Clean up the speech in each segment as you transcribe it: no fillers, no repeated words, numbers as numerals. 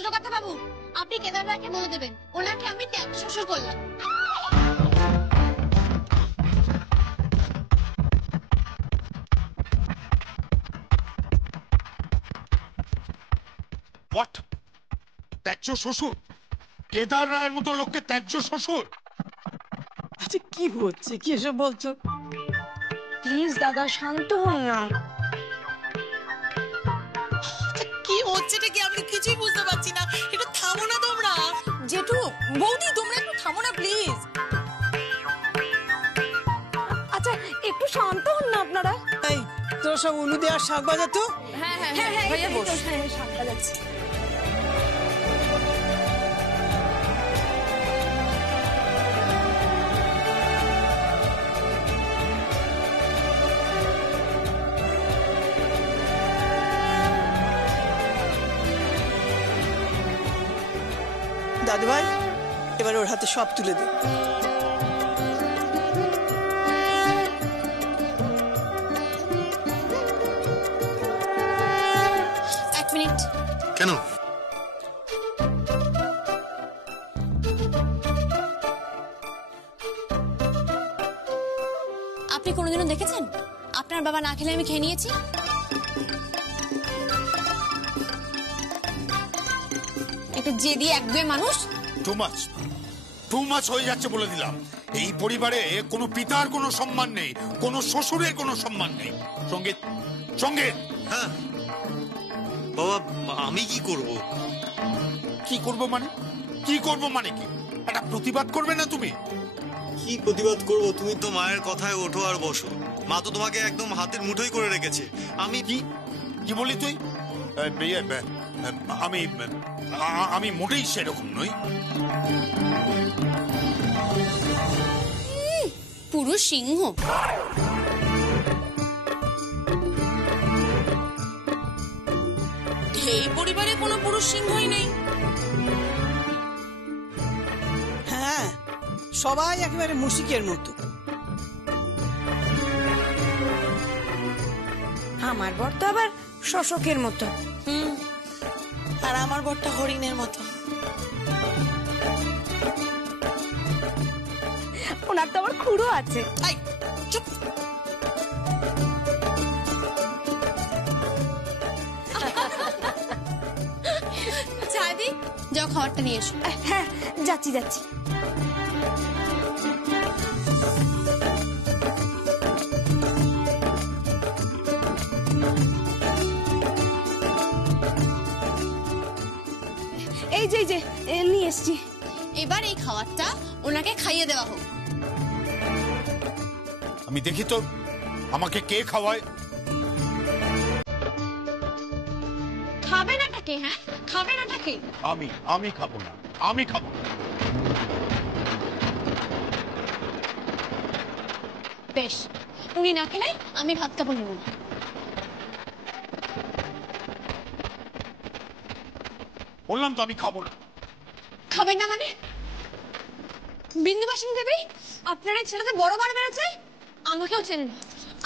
ছোট কথা বাবু, আপনি কেদারনাথকে বলে দেবেন ওনাকে আমি ত্যাগ শ্বশুর করলাম। হোয়াট? ত্যায্য শ্বশুর? কেদার রায়ের মতো লোককে ত্যায্য শ্বশুর? আচ্ছা কি হচ্ছে, কি এসব বলছো? প্লিজ দাদা শান্ত হন না। কি হচ্ছে এটা কি আমি কিছুই বুঝতে পারছি না, একটু থামো না তোমরা। জেঠু বৌদি তোমরা একটু থামো না প্লিজ। আচ্ছা একটু শান্ত হন না আপনারা। এই তোরা সব উলু দেওয়ার শাক বাজাতো। হ্যাঁ হ্যাঁ হ্যাঁ ভাইয়া বস। হ্যাঁ শাক বাজাচ্ছি। দাদু ভাই এবার ওর হাতে সব তুলে দে। এক মিনিট। কেন? আপনি কোনোদিনও দেখেছেন আপনার বাবা না খেলে আমি খেয়ে নিয়েছি? একটা জেদি একগুঁয়ে মানুষ। টু মাচ হয়ে যাচ্ছে বলে দিলাম। এই পরিবারে কোনো পিতার কোনো সম্মান নেই, কোনো শ্বশুরের কোনো সম্মান নেই। সঙ্গীত, সঙ্গীত। হ্যাঁ বাবা, আমি কি করব? কি করব মানে? কি করব মানে কি? একটা প্রতিবাদ করবে না তুমি? কি প্রতিবাদ করব? তুমি তো মায়ের কথায় ওঠো আর বসো। মা তো তোমাকে একদম হাতের মুঠোই করে রেখেছে। আমি কি কি বলি তুই? আমি আমি মোটেই সেরকম নই। পুরুষ সিংহ। এই পরিবারে কোনো পুরুষ সিংহই নেই। হ্যাঁ সবাই একেবারে মুশিকের মতো। আমার বর তো আবার শশকের মতো। আর আমার বরটা হরিণের মতো। ওনার তো আবার খুঁড়ো আছে। এই চুপ। চাঁদি যাও খাবারটা নিয়ে এসো। হ্যাঁ যাচ্ছি যাচ্ছি। এই যে নিয়ে এসছি। এবার এই খাবারটা ওনাকে খাইয়ে দেওয়া হোক। আমি দেখি তো আমাকে কে খাওয়ায়। খাবে নাটাকে? হ্যাঁ খাবে নাটাকে? আমি খাবো না, আমি খাবো না। বেশ, উনি না খেলে আমি ভাত খাবো না। বললাম তো আমি খাবো না। খাবেন না মানে? বিন্দুবাসিনী দেবী, আপনার এই ছেলেতে বড় বার বেড়েছে। আমাকেও চেনেন,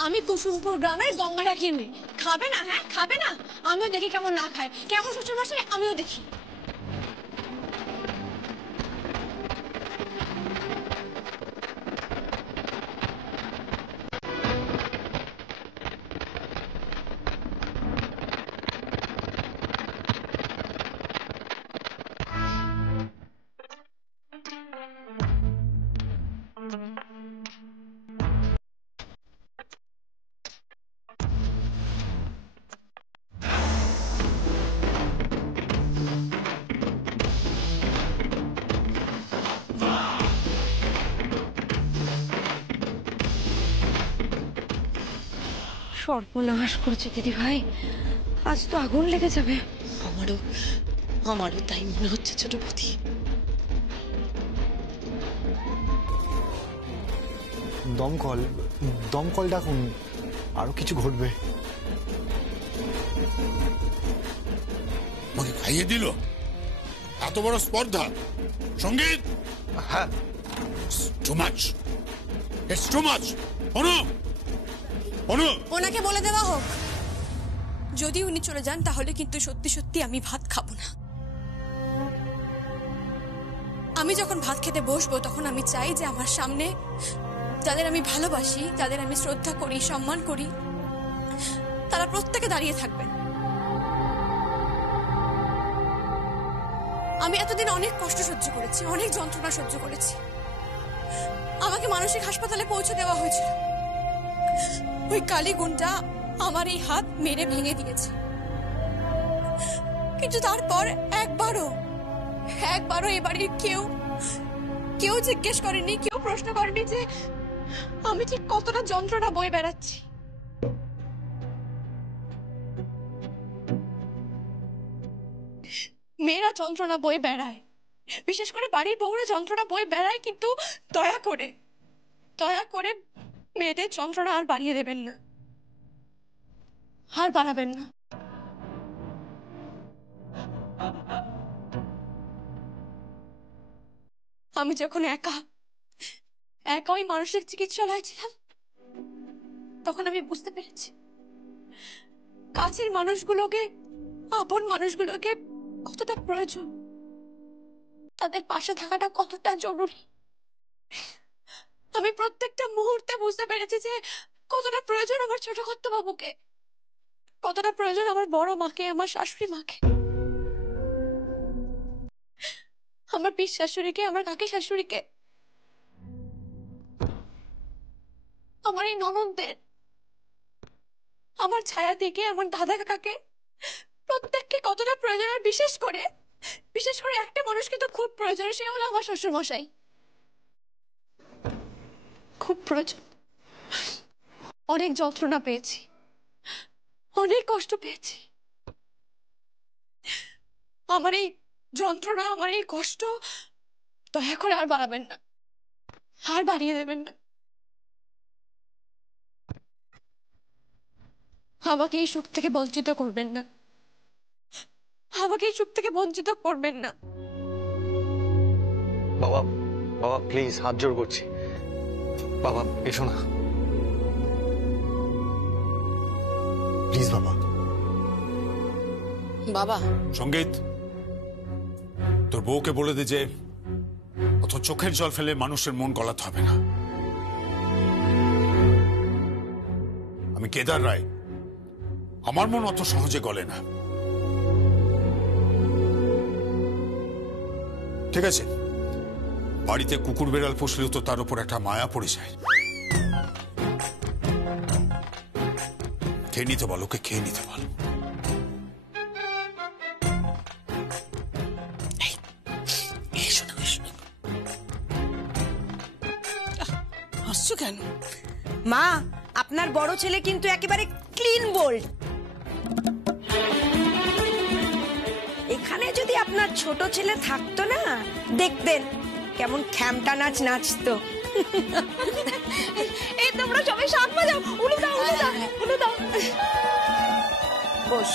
আমি কুসুমপুর গ্রামের গঙ্গারাখির মেয়ে। খাবে না? হ্যাঁ খাবে না? আমিও দেখি কেমন না খায়, কেমন শ্বশুর মশাই আমিও দেখি। সর্বনাশ করছে দিদি ভাই, আজ তো আগুন লেগে যাবে। আমারও তাই মনে হচ্ছে ছোট বৌদি। দমকল ডাকুন, আরো কিছু ঘটবে। আমাকে খাইয়ে দিল, এত বড় স্পর্ধা। সঙ্গীত। হ্যাঁ too much, it's too much. ওনাকে বলে দেওয়া হোক, যদি উনি চলে যান তাহলে কিন্তু সত্যি সত্যি আমি ভাত খাবো না। আমি যখন ভাত খেতে বসবো তখন আমি চাই যে আমার সামনে যাদের আমি ভালোবাসি, যাদের আমি শ্রদ্ধা করি, সম্মান করি, তারা প্রত্যেকে দাঁড়িয়ে থাকবেন। আমি এতদিন অনেক কষ্ট সহ্য করেছি, অনেক যন্ত্রণা সহ্য করেছি। আমাকে মানসিক হাসপাতালে পৌঁছে দেওয়া হয়েছিল। ওই কালী গুন্ডা আমার এই হাত মেরে ভেঙে দিয়েছে, কিন্তু তারপর একবারও এ বাড়ির কেউ জিজ্ঞেস করেনি, কেউ প্রশ্ন করেনি যে আমি ঠিক কতটা যন্ত্রণা বয়ে বেড়াচ্ছি। মেয়েরা যন্ত্রণা বয়ে বেড়ায়, বিশেষ করে বাড়ির বউরা যন্ত্রণা বয়ে বেড়ায়, কিন্তু দয়া করে মেয়েদের যন্ত্রণা আর বাড়িয়ে দেবেন না, আর বাড়াবেন না। আমি যখন একা ওই মানসিক চিকিৎসালয়ে ছিলাম তখন আমি বুঝতে পেরেছি কাছের মানুষগুলোকে, আপন মানুষগুলোকে কতটা প্রয়োজন, তাদের পাশে থাকাটা কতটা জরুরি। আমি প্রত্যেকটা মুহূর্তে বুঝতে পেরেছি যে কতটা প্রয়োজন আমার ছোট বাবুকে, কতটা প্রয়োজন আমার বড় মাকে, আমার শাশুড়ি মাকে, আমার পিস শাশুড়িকে, আমার কাকি শাশুড়িকে, আমার এই ননদদের, আমার ছায়া দিকে, আমার দাদা কাকাকে, প্রত্যেককে কতটা প্রয়োজন। আর বিশেষ করে একটা মানুষকে তো খুব প্রয়োজন, সে হলো আমার শ্বশুর মশাই। খুব প্রয়োজন। অনেক যন্ত্রণা পেয়েছি, অনেক কষ্ট পেয়েছি। আমার এই যন্ত্রণা, আমার এই কষ্ট দয়া করে আর বাড়াবেন না, আর বাড়িয়ে দেবেন না। আমাকে এই সুখ থেকে বঞ্চিত করবেন না, আমাকে এই সুখ থেকে বঞ্চিত করবেন না। বাবা বাবা প্লিজ, হাত জোড় করছি, বাবা এসো না প্লিজ। বাবা বাবা, সঙ্গীত, তোর বউকে বলে দে যে অত চোখের জল ফেলে মানুষের মন গলাতে হবে না। আমি কেদার রায়, আমার মন অত সহজে গলে না। ঠিক আছে, বাড়িতে কুকুর বেড়াল পুষলেও তো তার উপর একটা মায়া পড়ে যায়। খেয়ে নিতে বলো, ওকে খেয়ে নিতে বলো। হাসছো কেন? মা, আপনার বড় ছেলে কিন্তু একেবারে ক্লিন বোল্ড। এখানে যদি আপনার ছোট ছেলে থাকতো না, দেখতেন কেমন খ্যামটা নাচ নাচতো। এই তোমরা সবাই শাক বাজাও, উলু দাও, উলু দাও, উলু দাও। বস।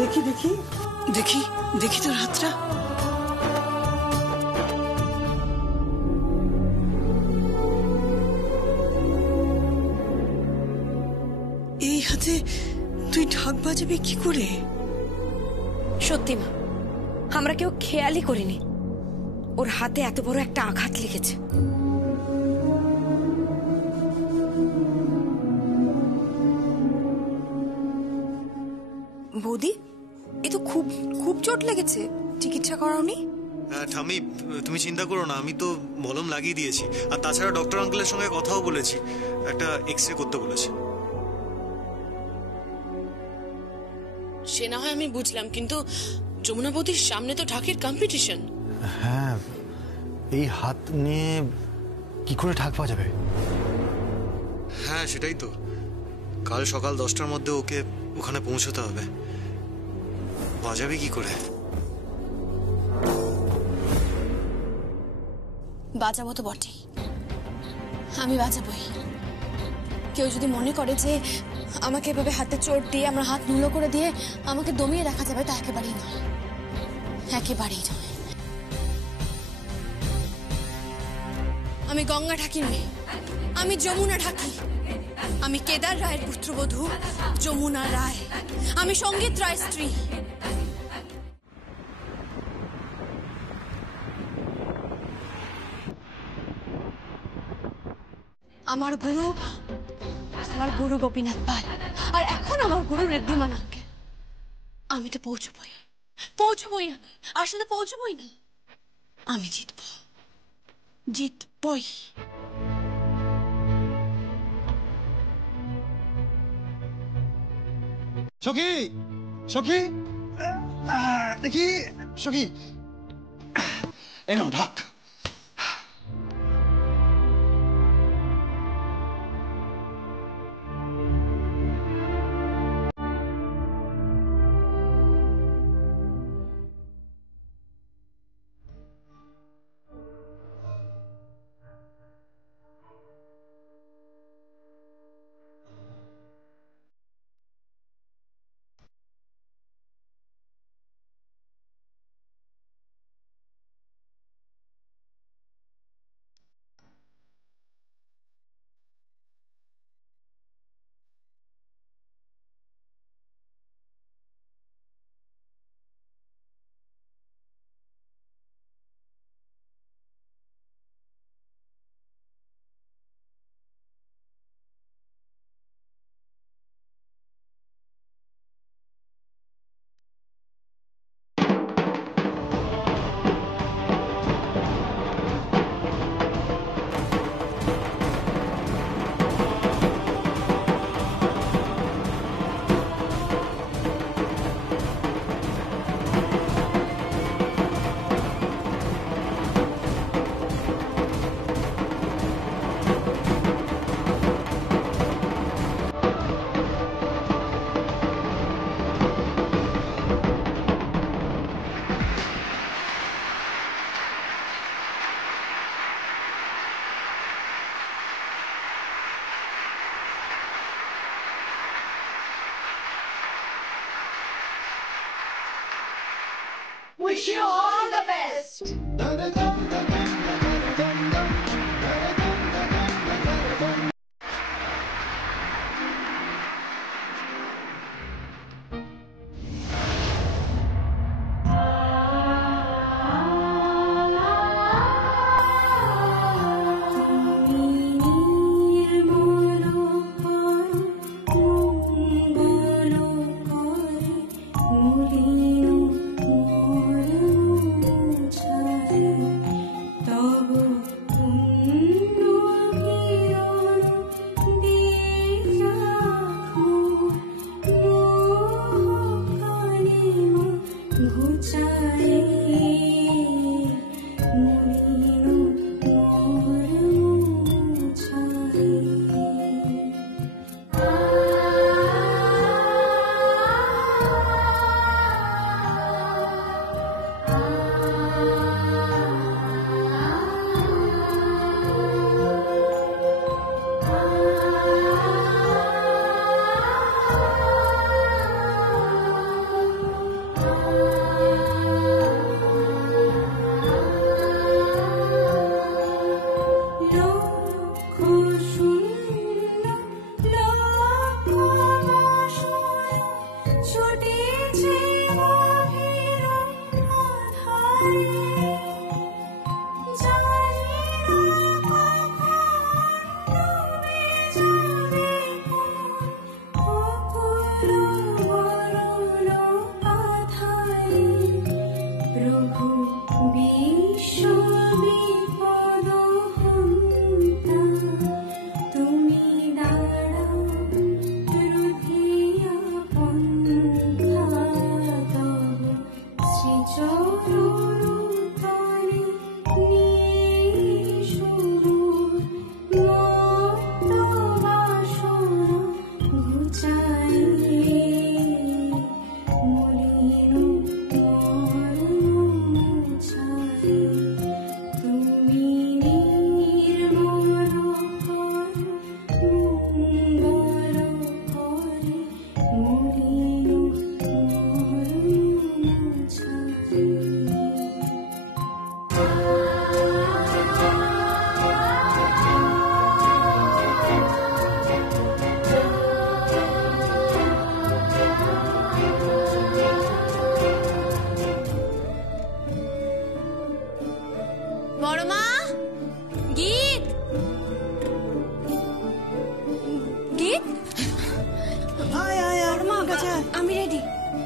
দেখি দেখি দেখি দেখি তোর হাতটা। এই হাতে তুই ঢাক বাজাবি কি করে? সত্যি মা, আমরা কেউ খেয়ালই করিনি ওর হাতে এত বড় একটা আঘাত লেগেছে। খুব খুব চোট লেগেছে, চিকিৎসা করাওনি? ঠাম্মি তুমি চিন্তা করো না, আমি তো মলম লাগিয়ে দিয়েছি। আর তাছাড়া ডক্টর আঙ্কেলের সঙ্গে কথাও বলেছি, একটা এক্স রে করতে বলেছে। সে না হয় আমি বুঝলাম, কিন্তু যমুনা বৌদির সামনে তো ঢাকের কম্পিটিশন। হ্যাঁ, এই হাত নিয়ে কি করে ঢাক বাজাবে? হ্যাঁ সেটাই তো, কাল সকাল 10টার মধ্যে ওকে ওখানে পৌঁছতে হবে। বাজাবে কি করে? বাজাবো তো বটেই, আমি বাজাবই। কেউ যদি মনে করে যে আমাকে এভাবে হাতে চোট দিয়ে, আমার হাত নুলো করে দিয়ে আমাকে দমিয়ে রাখা যাবে, তা একেবারেই নয়, একেবারেই নয়। আমি গঙ্গা ঢাকি নই, আমি যমুনা ঢাকি। আমি কেদার রায়ের পুত্রবধূ যমুনা রায়, আমি সঙ্গীত রায় স্ত্রী। আমার গুরু গোপীনাথ পাল, আর এখন আমার গুরু ঋদ্ধিমান আঙ্কেল। আমি তো পৌঁছবই, পৌঁছবই, আসলে পৌঁছবই না। আমি জিতবো, জিতবই। সখী, সখী, দেখি সখী, এই নাও ঢাক। Wish you all the best. বড়মা, গীত গীত আয় আয় আয় আমার কাছে আয়। আমি রেডি।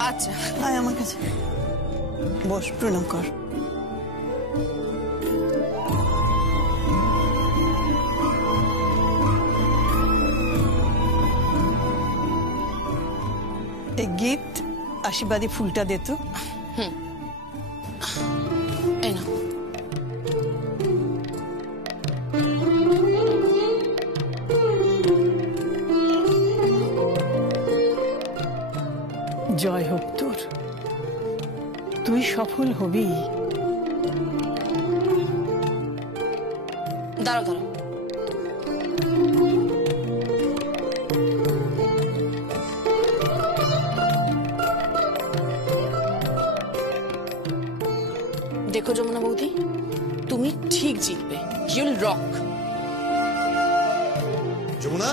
আচ্ছা আয় আমার কাছে বস, প্রণাম কর। এই গীত আশীর্বাদী ফুলটা দে তো। এই নাও। জয় হোক তোর, তুই সফল হবি। দাঁড়াও দাঁড়াও, দেখো যমুনা বৌদি, তুমি ঠিক জিতবে। ইউল রক। যমুনা,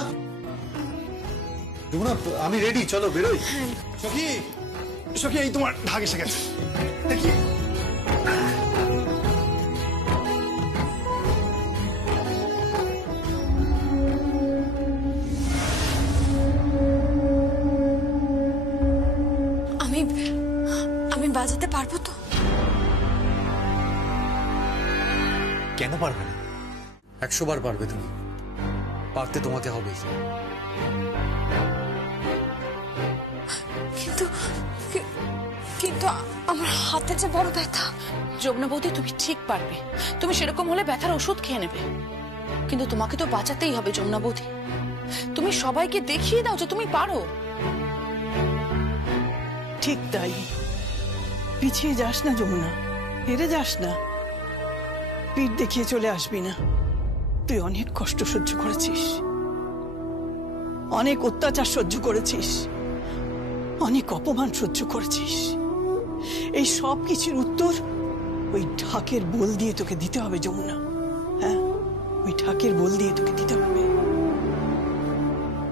যমুনা আমি রেডি, চলো বেরোই। সখী, সখী এই তোমার ঢাক এসে গেছে দেখি। আমি আমি বাজাতে পারবো তো? কেন পারবে না? 100 বার পারবে তুমি। পারতে তোমাকে হবে। কিন্তু কিন্তু আমার হাতে যে বড় ব্যথা। যমুনা বৌদি, তুমি ঠিক পারবে। তুমি সেরকম হলে ব্যথার ওষুধ খেয়ে নেবে, কিন্তু তোমাকে তো বাঁচাতেই হবে যমুনা বৌদি। তুমি সবাইকে দেখিয়ে দাও যে তুমি পারো। ঠিক তাই, পিছিয়ে যাস না যমুনা, হেরে যাস না, পিঠ দেখিয়ে চলে আসবি না। তুই অনেক কষ্ট সহ্য করেছিস, অনেক অত্যাচার সহ্য করেছিস, অনেক অপমান সহ্য করেছিস। এই সব কিছুর উত্তর ওই ঢাকের বোল দিয়ে তোকে দিতে হবে যমুনা। হ্যাঁ, ওই ঢাকের বোল দিয়ে তোকে দিতে হবে।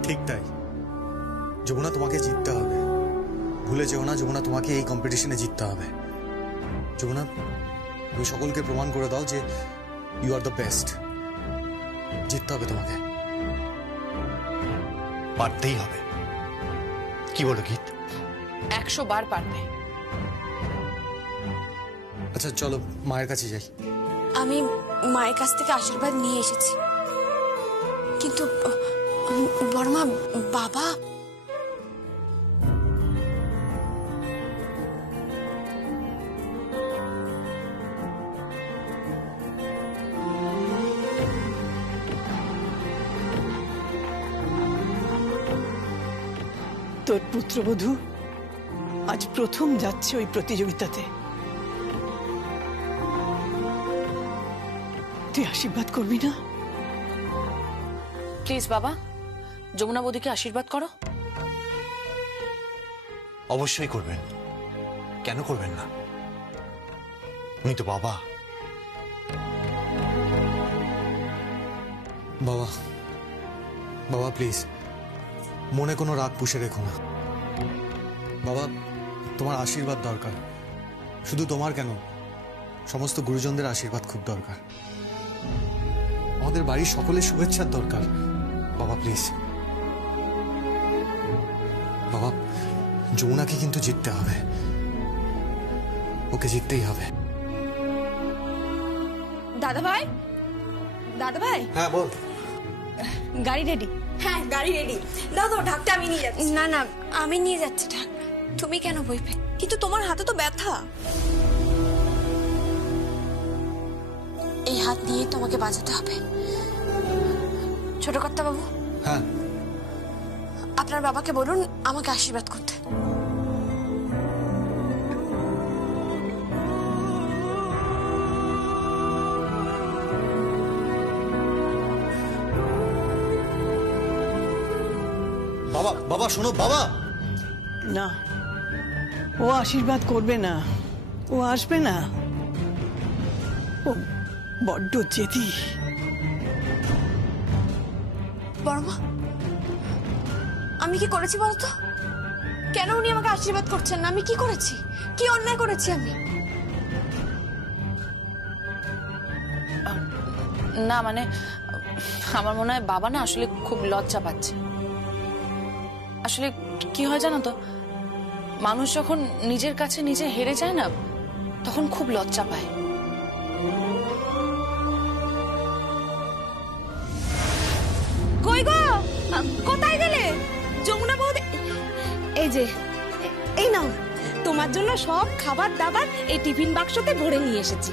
ঠিক তাই যমুনা, তোমাকে জিততে হবে। ভুলে যেও না যমুনা, তোমাকে এই কম্পিটিশনে জিততে হবে। যমুনা, তুমি সকলকে প্রমাণ করে দাও যে ইউ আর দ্য বেস্ট। জিততে হবে তোমাকে, পারতেই হবে। কি বলো গীত? 100 বার পারবে। আচ্ছা চলো মায়ের কাছে যাই। আমি মায়ের কাছ থেকে আশীর্বাদ নিয়ে এসেছি, কিন্তু বড়মা, বাবা তোর পুত্রবধূ আজ প্রথম যাচ্ছে ওই প্রতিযোগিতাতে। তুই আশীর্বাদ করবি না? প্লিজ বাবা, যমুনা বৌদিকে আশীর্বাদ করো। অবশ্যই করবেন, কেন করবেন না? উনি তো বাবা। বাবা, বাবা প্লিজ মনে কোনো রাগ পুষে রেখো না। বাবা, তোমার আশীর্বাদ দরকার। শুধু তোমার কেন, সমস্ত গুরুজনদের আশীর্বাদ খুব দরকার। আমাদের বাড়ির সকলের শুভেচ্ছার দরকার। বাবা প্লিজ। বাবা, যমুনাকে কিন্তু জিততে হবে, ওকে জিততেই হবে। দাদা ভাই, দাদা ভাই, হ্যাঁ বল। গাড়ি রেডি? হ্যাঁ, গাড়ি রেডি। দাও দাও, ঢাকটা আমি নিয়ে যাচ্ছি। না না, আমি নিয়ে যাচ্ছি ঢাক। তুমি কেন বইবে? কিন্তু তোমার হাতে তো ব্যথা। এই হাত নিয়েই তোমাকে বাঁচাতে হবে। ছোট কর্তা বাবু, হ্যাঁ, আপনার বাবাকে বলুন আমাকে আশীর্বাদ করতে। বাবা বাবা শোনো বাবা। না, ও আশীর্বাদ করবে না, ও আসবে না, ও বড্ড জেদি। বড়মা, আমি কি করেছি বলতো? কেন উনি আমাকে আশীর্বাদ করছেন না? আমি কি করেছি? কি অন্যায় করেছি আমি? না মানে আমার মনে হয় বাবা না আসলে খুব লজ্জা পাচ্ছে। আসলে কি হয় জানো তো, মানুষ যখন নিজের কাছে নিজে হেরে যায় না, তখন খুব লজ্জা পায়। কই গো, কোথায় গেলে? যমুনা বৌদি, এই যে, এই নাও, তোমার জন্য সব খাবার দাবার এই টিফিন বাক্সতে ভরে নিয়ে এসেছি।